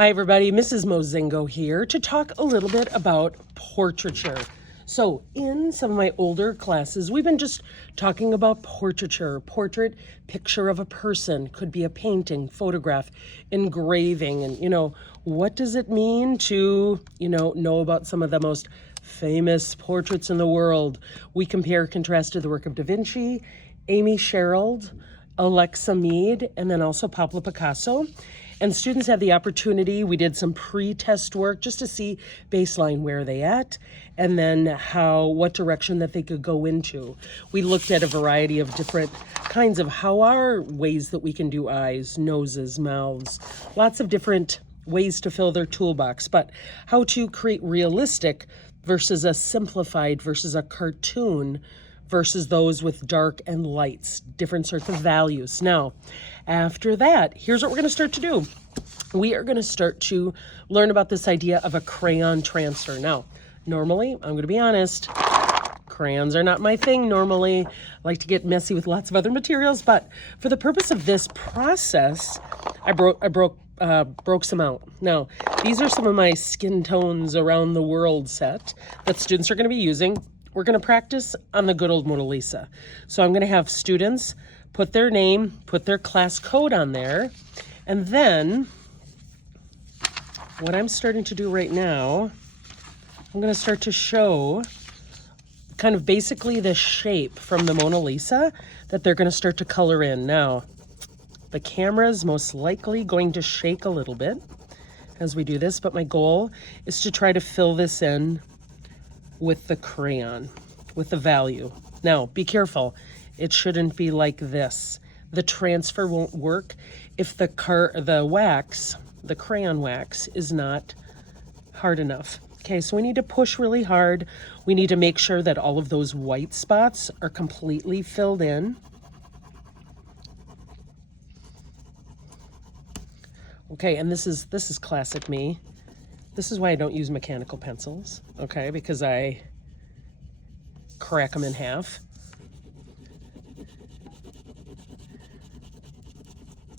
Hi everybody, Mrs. Mozingo here to talk a little bit about portraiture. So in some of my older classes, we've been just talking about portraiture, portrait picture of a person, could be a painting, photograph, engraving, and what does it mean to, know about some of the most famous portraits in the world. We compare, contrasted the work of Da Vinci, Amy Sherald, Alexa Mead, and then also Pablo Picasso. And students had the opportunity, we did some pre-test work just to see baseline where are they at, and then what direction that they could go into. We looked at a variety of different kinds of how are ways that we can do eyes, noses, mouths, lots of different ways to fill their toolbox, but how to create realistic versus a simplified versus a cartoon versus those with dark and lights, different sorts of values. Now, after that, here's what we're going to start to do. We are going to start to learn about this idea of a crayon transfer. Now, normally, I'm going to be honest, crayons are not my thing normally. I like to get messy with lots of other materials, but for the purpose of this process, I broke some out. Now, these are some of my skin tones around the world set that students are going to be using. We're going to practice on the good old Mona Lisa. So I'm going to have students put their name, put their class code on there, and then what I'm starting to do right now, I'm going to start to show kind of basically the shape from the Mona Lisa that they're going to start to color in. Now, the camera is most likely going to shake a little bit as we do this, but my goal is to try to fill this in with the crayon, with the value. Now, be careful. It shouldn't be like this. The transfer won't work if the crayon wax is not hard enough. Okay, so we need to push really hard. We need to make sure that all of those white spots are completely filled in. Okay, and this is classic me. This is why I don't use mechanical pencils, okay? Because I crack them in half.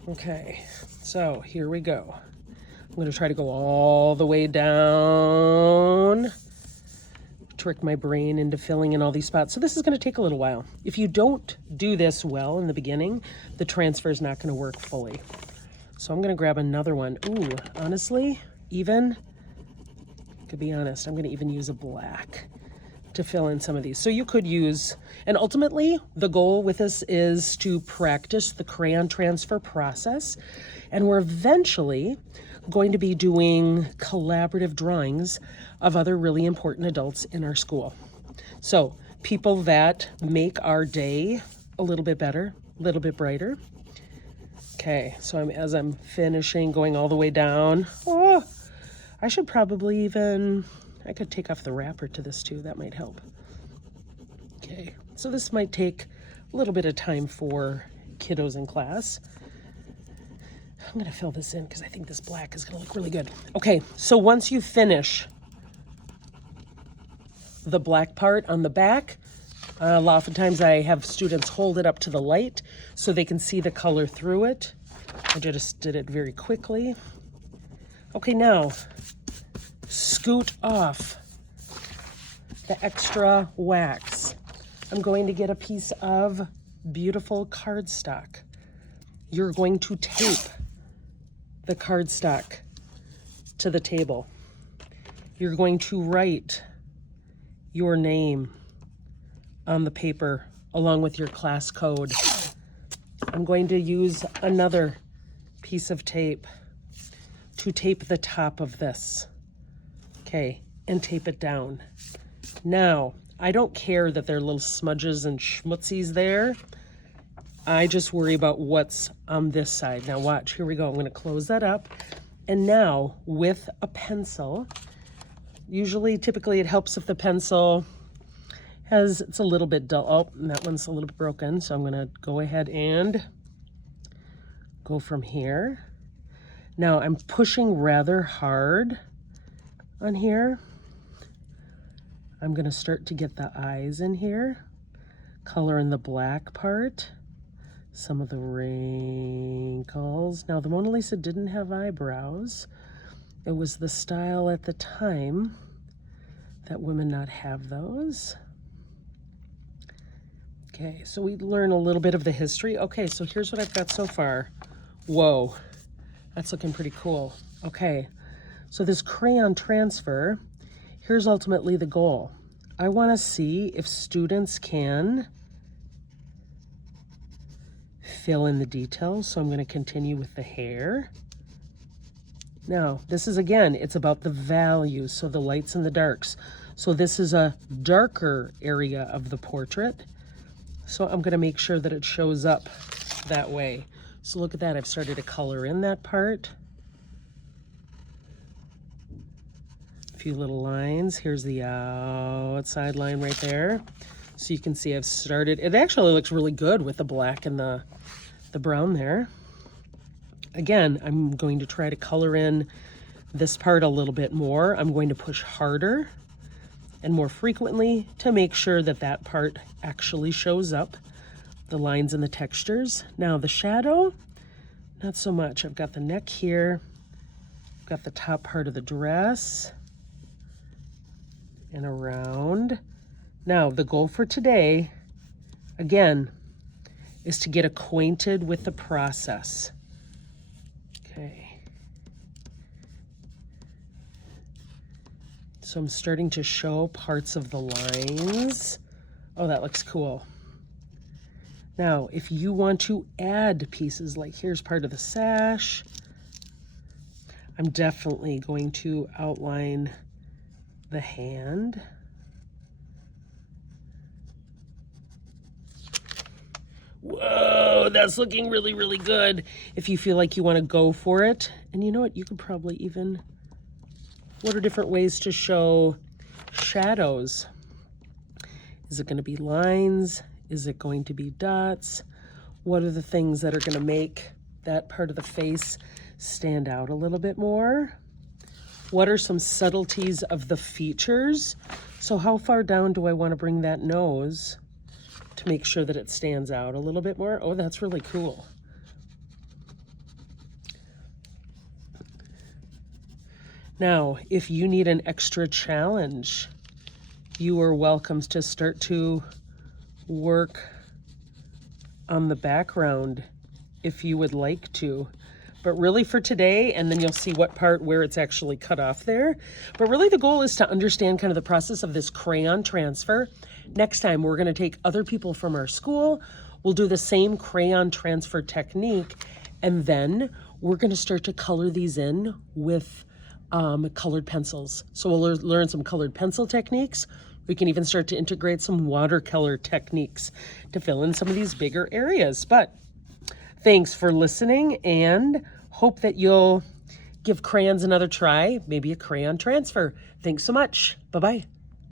Okay, so here we go. I'm going to try to go all the way down, trick my brain into filling in all these spots. So this is going to take a little while. If you don't do this well in the beginning, the transfer is not going to work fully. So I'm going to grab another one. Ooh, honestly, to be honest, I'm going to even use a black to fill in some of these. So you could use, and ultimately the goal with this is to practice the crayon transfer process. And we're eventually going to be doing collaborative drawings of other really important adults in our school. So people that make our day a little bit better, a little bit brighter. Okay, so as I'm finishing, going all the way down. Oh, I should probably I could take off the wrapper to this too. That might help. Okay, so this might take a little bit of time for kiddos in class. I'm going to fill this in because I think this black is going to look really good. Okay, so once you finish the black part on the back, oftentimes I have students hold it up to the light so they can see the color through it. I just did it very quickly. Okay, now scoot off the extra wax. I'm going to get a piece of beautiful cardstock. You're going to tape the cardstock to the table. You're going to write your name on the paper along with your class code. I'm going to use another piece of tape to tape the top of this. Okay, and tape it down. Now, I don't care that there are little smudges and schmutzies there. I just worry about what's on this side. Now watch, here we go. I'm going to close that up. And now with a pencil, typically it helps if the pencil it's a little bit dull. Oh, and that one's a little bit broken. So I'm going to go ahead and go from here. Now I'm pushing rather hard on here. I'm going to start to get the eyes in here, color in the black part, some of the wrinkles. Now the Mona Lisa didn't have eyebrows, It was the style at the time that women not have those. Okay, so we learn a little bit of the history. Okay, so here's what I've got so far. Whoa, that's looking pretty cool. Okay, so this crayon transfer, here's ultimately the goal. I want to see if students can fill in the details. So I'm going to continue with the hair. Now, this is, again, it's about the values, so the lights and the darks. So this is a darker area of the portrait. So I'm going to make sure that it shows up that way. So look at that. I've started to color in that part. A few little lines. Here's the outside line right there. So you can see I've started. It actually looks really good with the black and the brown there. Again, I'm going to try to color in this part a little bit more. I'm going to push harder and more frequently to make sure that that part actually shows up, the lines and the textures. Now the shadow, not so much. I've got the neck here, I've got the top part of the dress, and around. Now the goal for today, again, is to get acquainted with the process. Okay. So I'm starting to show parts of the lines. Oh, that looks cool. Now, if you want to add pieces, like here's part of the sash, I'm definitely going to outline the hand. Whoa, that's looking really, really good. If you feel like you want to go for it, and you know what, you could probably even, what are different ways to show shadows? Is it going to be lines? Is it going to be dots? What are the things that are going to make that part of the face stand out a little bit more? What are some subtleties of the features? So how far down do I want to bring that nose to make sure that it stands out a little bit more? Oh, that's really cool. Now, if you need an extra challenge, you are welcome to start to work on the background if you would like to. But really for today, and then you'll see what part where it's actually cut off there. But really the goal is to understand kind of the process of this crayon transfer. Next time we're going to take other people from our school. We'll do the same crayon transfer technique, and then we're going to start to color these in with colored pencils. So we'll learn some colored pencil techniques. We can even start to integrate some watercolor techniques to fill in some of these bigger areas. But thanks for listening, and hope that you'll give crayons another try, maybe a crayon transfer. Thanks so much. Bye-bye.